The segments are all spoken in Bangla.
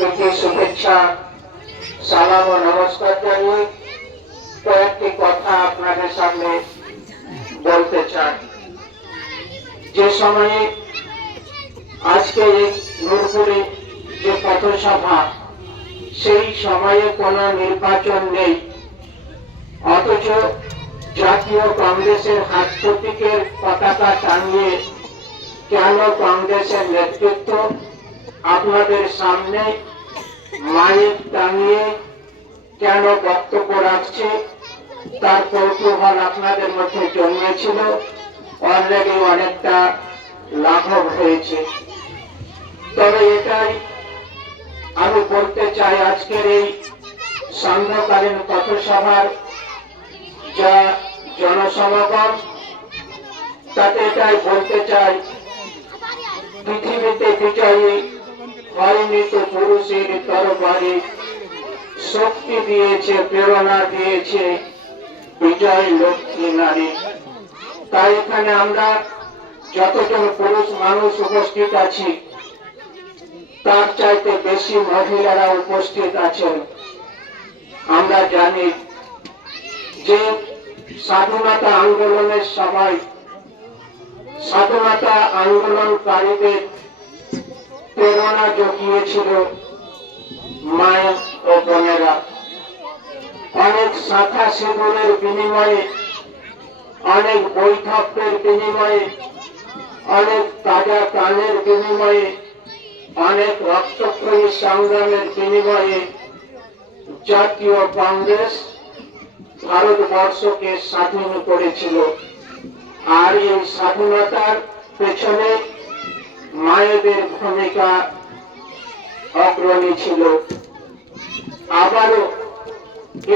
প্রীতি শুভেচ্ছা সালাম ও নমস্কার জানিয়ে কয়েকটি কথা আপনাদের সামনে বলতে চাই। যে সময়ে আজকে এই নূরপুরে যে পথসভা, সেই সময়ে কোনো নির্বাচন নেই, অথচ জাতীয় কংগ্রেসের হাত প্রতীকের পতাকা টাঙিয়ে কেন কংগ্রেসের নেতৃত্ব আপনাদের সামনে মাইক টাঙিয়ে কেন বক্তব্য রাখছে, তার কৌতূহল আপনাদের মধ্যে জন্মেছিল। অলরেডি অনেকটা লাঘব হয়েছে। তবে এটাই আমি বলতে চাই, আজকের এই সান্ধ্যকালীন পথসভার যা জনসমাগম, তাতে এটাই বলতে চাই, পৃথিবীতে বিজয়ী হয়নি তো পুরুষের তরবারি, শক্তি দিয়েছে, প্রেরণা দিয়েছে বিজয় লক্ষ্মী নারী। তাই এখানে আমরা যতজন পুরুষ মানুষ উপস্থিত আছি, তার চাইতে বেশি মহিলারা উপস্থিত আছেন। আমরা জানি যে স্বাধীনতা আন্দোলনের সময় স্বাধীনতা আন্দোলনকারীদের প্রেরণা জুগিয়েছিল মায়ের ও বোনেরা। অনেক শাখা সিঁদুরের বিনিময়ে, অনেক বৈঠকের বিনিময়ে, অনেক তাজা প্রাণের বিনিময়ে, অনেক রক্তক্ষয়ী সংগ্রামের বিনিময়ে জাতীয় কংগ্রেস ভারতবর্ষকে স্বাধীন করেছিল। আর এই স্বাধীনতার পেছনে মায়েদের ভূমিকা অগ্রণী ছিল। আবারও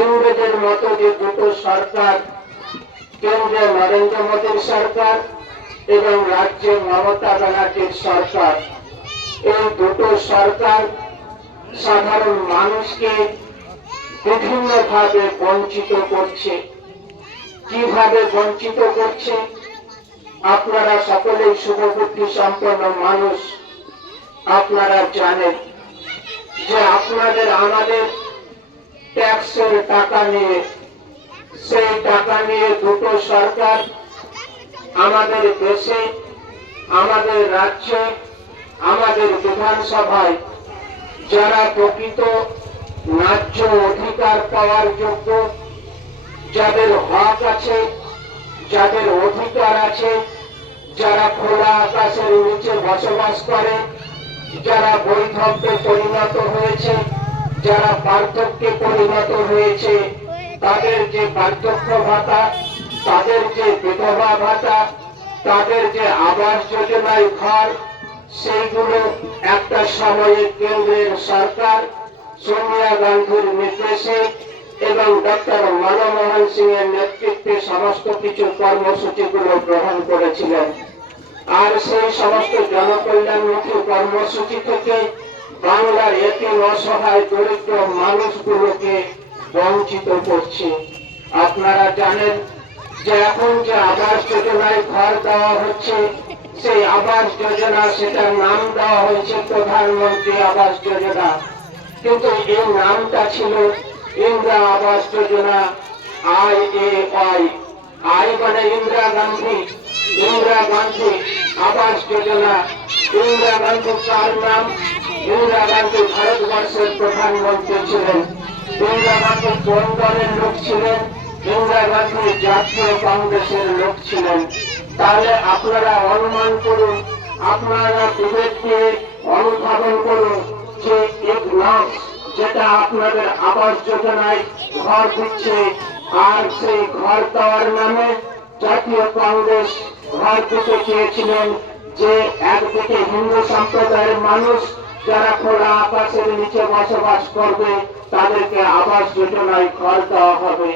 ইংরেজের মতো যে দুটো সরকার, কেন্দ্রে নরেন্দ্র মোদীর সরকার এবং রাজ্যে মমতা ব্যানার্জির সরকার, এই দুটো সরকার সাধারণ মানুষকে বিভিন্নভাবে বঞ্চিত করছে। কিভাবে বঞ্চিত করছে? আপনারা সকলেই শুভবুদ্ধি সম্পন্ন মানুষ, আপনারা জানেন যে আপনাদের আমাদের ট্যাক্সের টাকা নিয়ে, সেই টাকা নিয়ে দুটো সরকার আমাদের দেশে, আমাদের রাজ্যে, আমাদের বিধানসভায় যারা প্রকৃত ন্যায্য অধিকার পাওয়ার যোগ্য, যাদের হক আছে, যাদের অধিকার আছে, যারা খোলা আকাশের নিচে বসবাস করে, যারা বৈধব্যে পরিণত হয়েছে, যারা বার্ধক্যে পরিণত হয়েছে, তাদের যে বার্ধক্য ভাতা, তাদের যে বিধবা ভাতা, তাদের যে আবাস যোজনায় ঘর, সেইগুলো একটা সময়ে কেন্দ্রের সরকার সোনিয়া গান্ধীর নির্দেশে এবং ডক্টর মনমোহন সিং এর নেতৃত্বে সমস্ত কিছু কর্মসূচিগুলো গ্রহণ করেছিলেন। আর সেই সমস্ত জনকল্যাণমুখী কর্মসূচি থেকে বাংলার এতিম অসহায় দরিদ্র মানুষগুলোকে বঞ্চিত করছে। আপনারা জানেন যে এখন যে আবাস যোজনায় ঘর দেওয়া হচ্ছে, সেই আবাস যোজনা, সেটার নাম দেওয়া হয়েছে প্রধানমন্ত্রী আবাস যোজনা, কিন্তু এই নামটা ছিল ইন্দিরা আবাস যোজনা, IAY। আই মানে ইন্দিরা গান্ধী, ইন্দিরা গান্ধী আবাস যোজনা। ইন্দিরা গান্ধী কার নাম? ইন্দিরা গান্ধী ভারতবর্ষের প্রধানমন্ত্রী ছিলেন। ইন্দিরা গান্ধী কোন দলের লোক ছিলেন? ইন্দিরা গান্ধী জাতীয় কংগ্রেসের লোক ছিলেন। তাহলে আপনারা অনুমান করুন, আপনারা বিবেক দিয়ে অনুধাবন করুন যে এক নাম যেটা আপনাদের আবাস যোজনায় ঘর দিচ্ছে, আর সেই ঘর দেওয়ার নামে জাতীয় কংগ্রেস ঘর দিতে চেয়েছিলেন যে একদিকে হিন্দু সম্প্রদায়ের মানুষ যারা খোলা আকাশের নিচে বসবাস করবে, তাদেরকে আবাস যোজনায় ঘর দেওয়া হবে।